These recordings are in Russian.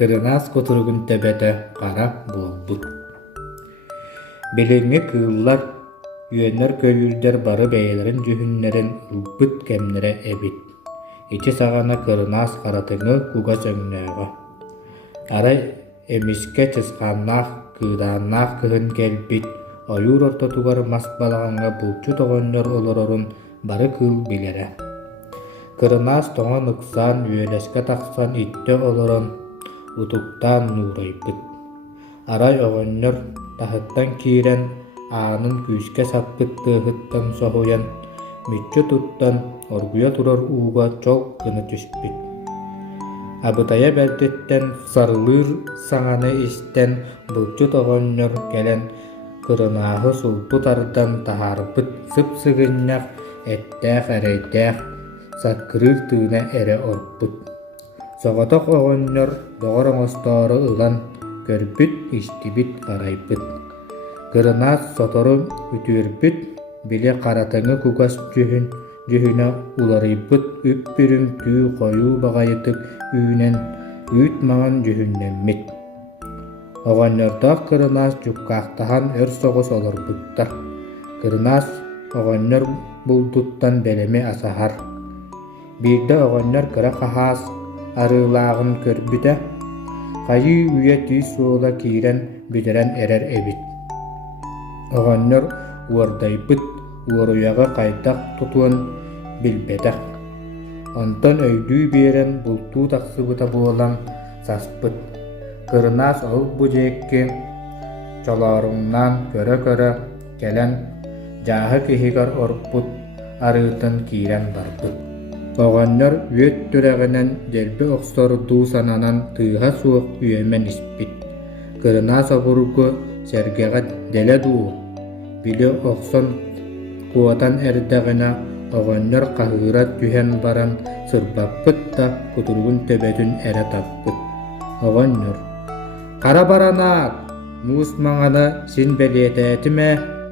Кырынаас кутуругун төбөтө кара буолбут. Билиңи кыыллар, үөннөр көйүлдер бары бэйэлэрин жүһүннэрин ылбыт кэмнэре эбит. Ити саҕана кырынаас харатыҥы кугас өҥнөөҕө. Арай эмиске чысхааннаах, кыыдааннаах кыһын кэлбит, ойуур ортотугар мас балаҕаҥҥа булчу тоҕонньор олорорун бары кыыл билэрэ. Кырынаас тоҥо ныксаан, үөлэскэ тахсан иттэ олорон утуктаан нуурайбыт. Арай оҕонньор таһыттан киирэн аанын күүскэ саппыт тыаһыттан соһуйан, мүччү туттан оргуйа турар ууга чол гына түспүт. Абытая бэрдиттэн сарылыыр саҥаны истэн булчу тоҕонньор кэлэн кырынааһы сулбут ардан таһаарбыт сып-сыгынньах эттээх эрэйдээх саккырыыр тыына эрэ орбут. Соҕотох оҕонньор доҕор оҥостоoro ылан көрбүт истибит харайбыт. Кырынаас сотору үтүөрбүт, били харатыҥы кугас жүһүнэ уларыйбыт үппүрүм түү хойуу баҕайытык үүнэн үүт маҕан жүһүннэммит. Оҕонньордоох кырынаас дьуккаахтаһан өр соҕус олорбуттар. Кырынаас оҕонньор булдуттан бэлэми асаһар. Биирдэ оҕонньор кыра хаһаас арыылааҕын көрбүтэ, хайыы үйэ түү суола киирэн бүтэрэн эрэр эбит. Оҕонньор уордайбыт, уоруйаҕа хайдах тутуан билбэтэх. Онтон өйдүү биэрэн бултуу тахсыбыта буолан саспыт. Кырынаас ол бу дьиэкки чолооруҥнаан көрө-көрө кэлэн дьааһы киһигэр орбут арыытын киирэн барбыт. Оҕонньор үөт түрэҕинэн дэлби охсордуу сананан тыыһа суох үөмэн испит. Кырынаас обургу сэргэҕэ дэлэ дуу, били охсон куотан эрдэҕинэ оҕонньор хаһыыра түһэн баран сырбаппыт да кутуругун төбөтүн эрэ таппыт. Оҕонньор: «Хара баранаат, муус маҥана син бэлиэтээти-мэ»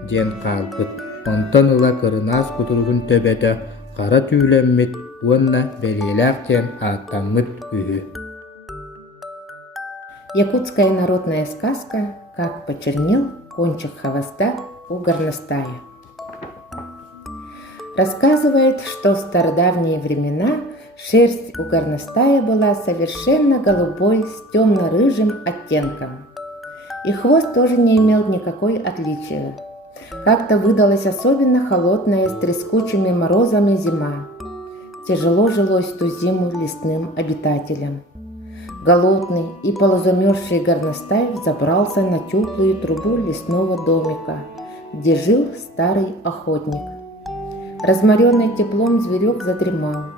диэн хаалбыт. Онтон ыла кырынаас кутуругун төбөтө хара түүлэммит, уонна бэлиэлээх диэн ааттаммыт үһү. Якутская народная сказка «Как почернел кончик хвоста у горностая». Рассказывает, что в стародавние времена шерсть у горностая была совершенно голубой с темно-рыжим оттенком. И хвост тоже не имел никакой отличия. Как-то выдалась особенно холодная с трескучими морозами зима. Тяжело жилось ту зиму лесным обитателям. Голодный и полузамерзший горностай забрался на теплую трубу лесного домика, где жил старый охотник. Разморенный теплом зверек задремал.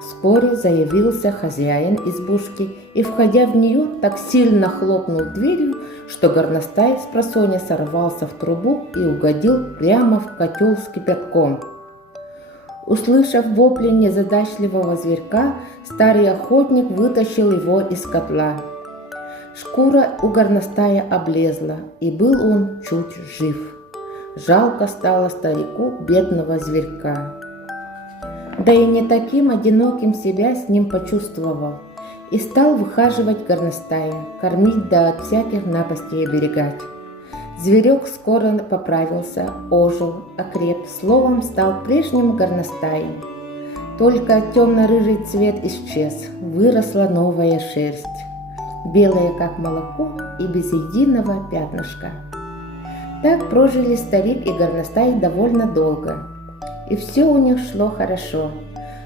Вскоре заявился хозяин избушки и, входя в нее, так сильно хлопнул дверью, что горностай спросонья сорвался в трубу и угодил прямо в котел с кипятком. Услышав вопли незадачливого зверька, старый охотник вытащил его из котла. Шкура у горностая облезла, и был он чуть жив. Жалко стало старику бедного зверька. Да и не таким одиноким себя с ним почувствовал, и стал выхаживать горностая, кормить да от всяких напастей оберегать. Зверек скоро поправился, ожил, окреп, словом стал прежним горностаем. Только темно-рыжий цвет исчез, выросла новая шерсть, белая как молоко и без единого пятнышка. Так прожили старик и горностай довольно долго, и все у них шло хорошо.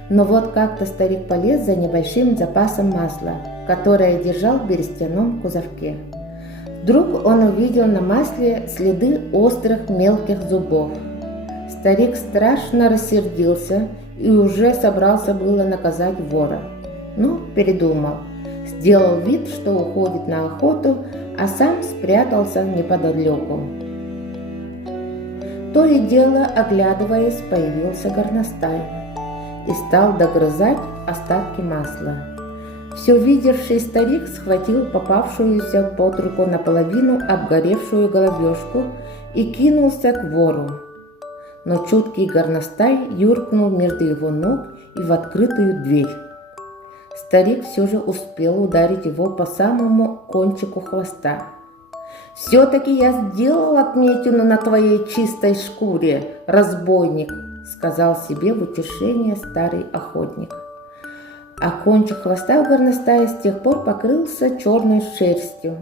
Но вот как-то старик полез за небольшим запасом масла, которое держал в берестяном кузовке. Вдруг он увидел на масле следы острых мелких зубов. Старик страшно рассердился и уже собрался было наказать вора, но передумал. Сделал вид, что уходит на охоту, а сам спрятался неподалеку. То и дело, оглядываясь, появился горностай и стал догрызать остатки масла. Все видевший старик схватил попавшуюся под руку наполовину обгоревшую головешку и кинулся к вору. Но чуткий горностай юркнул между его ног и в открытую дверь. Старик все же успел ударить его по самому кончику хвоста. «Все-таки я сделал отметину на твоей чистой шкуре, разбойник», сказал себе в утешение старый охотник. А кончик хвоста у горностая с тех пор покрылся черной шерстью.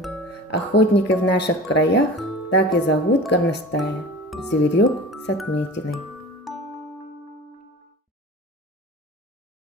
Охотника в наших краях так и зовут горностая — зверек с отметиной.